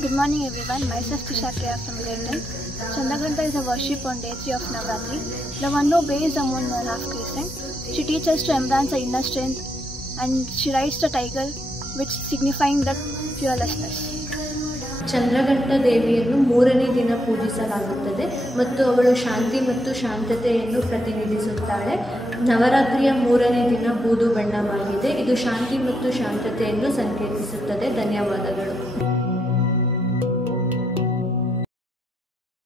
Good morning everyone, myself Tisha K from grade 10. Chandraghanta is a worship on day 3 of Navratri. The one who bears the moon and half Christian. She teaches us to embrace the inner strength and she rides the tiger, which signifying the fearlessness. Chandraghanta ದೇವಿಯನ್ನು ಮೂರನೇ ದಿನ ಪೂಜಿಸಲಾಗುತ್ತದೆ ಮತ್ತು ಅವಳು ಶಾಂತಿ ಮತ್ತು ಶಾಂತತೆಯನ್ನು ಪ್ರತಿನಿಧಿಸುತ್ತಾಳೆ. ನವರಾತ್ರಿಯ ಮೂರನೇ ದಿನ ಬೂದು ಬಣ್ಣವಾಗಿದೆ. ಇದು ಶಾಂತಿ ಮತ್ತು ಶಾಂತತೆಯನ್ನು ಸಂಕೇತಿಸುತ್ತದೆ. ಧನ್ಯವಾದಗಳು.